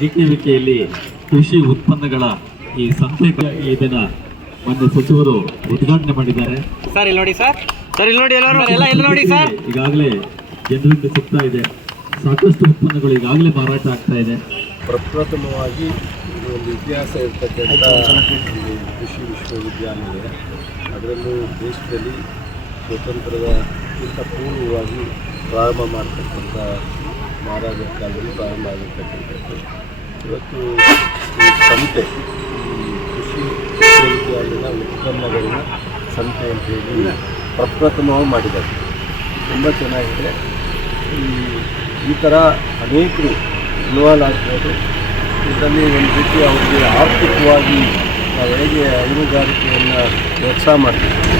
ಜಿಕೆವಿಕೆಯಲ್ಲಿ ಕೃಷಿ ಉತ್ಪನ್ನಗಳ ಈ ಸಂತೆ ಈ ದಿನ ಮಾನ್ಯ ಸಚಿವರು ಉದ್ಘಾಟನೆ ಮಾಡಿದ್ದಾರೆ. ಸರ್ ಇಲ್ಲಿ ನೋಡಿ ಸರ್, ಸರ್ ಇಲ್ಲಿ ನೋಡಿ, ಎಲ್ಲ ನೋಡಿ ಸರ್. ಈಗಾಗಲೇ ಜನರಿಗೆ ಸಿಗ್ತಾ ಇದೆ, ಸಾಕಷ್ಟು ಉತ್ಪನ್ನಗಳು ಈಗಾಗಲೇ ಮಾರಾಟ ಆಗ್ತಾ ಇದೆ. ಪ್ರಪ್ರಥಮವಾಗಿ ಒಂದು ಇತಿಹಾಸ ಇರ್ತಕ್ಕಂಥ ಕೃಷಿ ವಿಶ್ವವಿದ್ಯಾನಿಲಯ, ಅದರಲ್ಲೂ ದೇಶದಲ್ಲಿ ಸ್ವತಂತ್ರಕ್ಕಿಂತ ಪೂರ್ವವಾಗಿ ಪ್ರಾರಂಭ ಮಾಡ್ತಕ್ಕಂಥ ಮಹಾರಾಜರ ಕಾಲದಲ್ಲಿ ಪ್ರಾರಂಭ ಆಗಿರ್ತಕ್ಕಂಥದ್ದು. ಇವತ್ತು ಈ ಸಂತೆ, ಈ ಕೃಷಿ ವಿಶ್ವವಿದ್ಯಾಲಯದ ಉತ್ಪನ್ನಗಳಿನ ಸಂತೆ ಅಂತ ಹೇಳಿ ಪ್ರಪ್ರಥಮವಾಗಿ ಮಾಡಿದ್ದಾರೆ. ತುಂಬ ಚೆನ್ನಾಗಿದೆ. ಈ ಥರ ಅನೇಕರು ಇನ್ವಾಲ್ವ್ ಆಗ್ಬೋದು. ಇದರಲ್ಲಿ ಒಂದು ರೀತಿ ಅವರಿಗೆ ಆರ್ಥಿಕವಾಗಿ ನಾವು ಹೇಗೆ ಹೈನುಗಾರಿಕೆಯನ್ನು ಪ್ರೋತ್ಸಾಹ ಮಾಡ್ತಿದ್ವಿ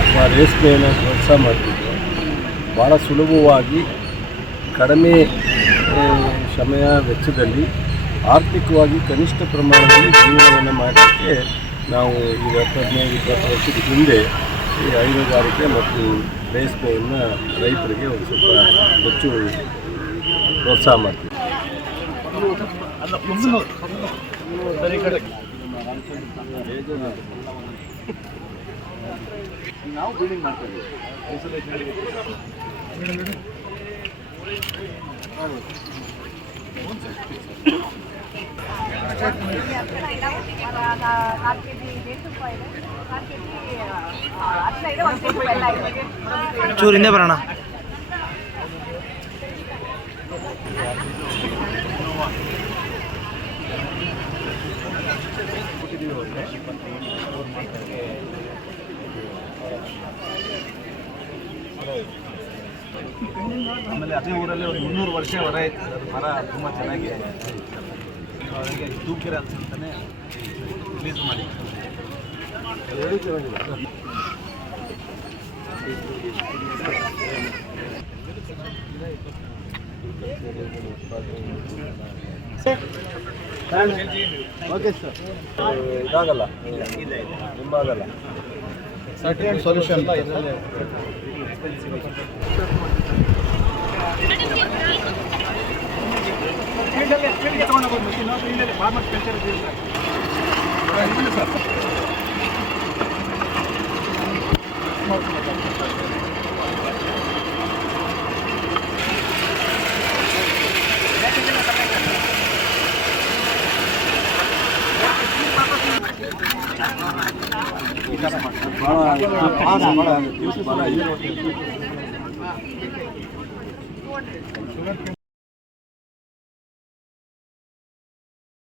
ಅಥವಾ ರೇಷ್ಮೆಯನ್ನು ಪ್ರೋತ್ಸಾಹ ಮಾಡ್ತಿದ್ವಿ, ಭಾಳ ಸುಲಭವಾಗಿ ಕಡಿಮೆ ಸಮಯ ವೆಚ್ಚದಲ್ಲಿ ಆರ್ಥಿಕವಾಗಿ ಕನಿಷ್ಠ ಪ್ರಮಾಣದಲ್ಲಿ ಜೀವನವನ್ನು ಮಾಡಲಿಕ್ಕೆ ನಾವು ಈಗ 15-20 ವರ್ಷದ ಹಿಂದೆ ಈ ಹೈನುಗಾರಿಕೆ ಮತ್ತು ರೇಷ್ಮೆಯನ್ನು ರೈತರಿಗೆ ಒಂದು ಸ್ವಲ್ಪ ಹೆಚ್ಚು ಪ್ರೋತ್ಸಾಹ ಮಾಡ್ತೀವಿ. ನಾವು ಬಿಲ್ಡಿಂಗ್ ಮಾಡ್ತೀವಿ. ಚೂರಿಂದ ಬರೋಣ. ಆಮೇಲೆ ಅದೇ ಊರಲ್ಲಿ ಒಂದು 300 ವರ್ಷ ಹೊರ ಇತ್ತು. ಅದು ಮರ ತುಂಬ ಚೆನ್ನಾಗಿ ಅವರಿಗೆ ತೂಕಿರ ಅನ್ಸುತ್ತಾನೆ ರಿಲೀಸ್ ಮಾಡಿ. ಓಕೆ ಸರ್, ಇದಾಗಲ್ಲ, ತುಂಬ ಆಗಲ್ಲ. ಸರ್ಟಿಫೈಡ್ ಸೊಲ್ಯೂಷನ್ ಭಾಳ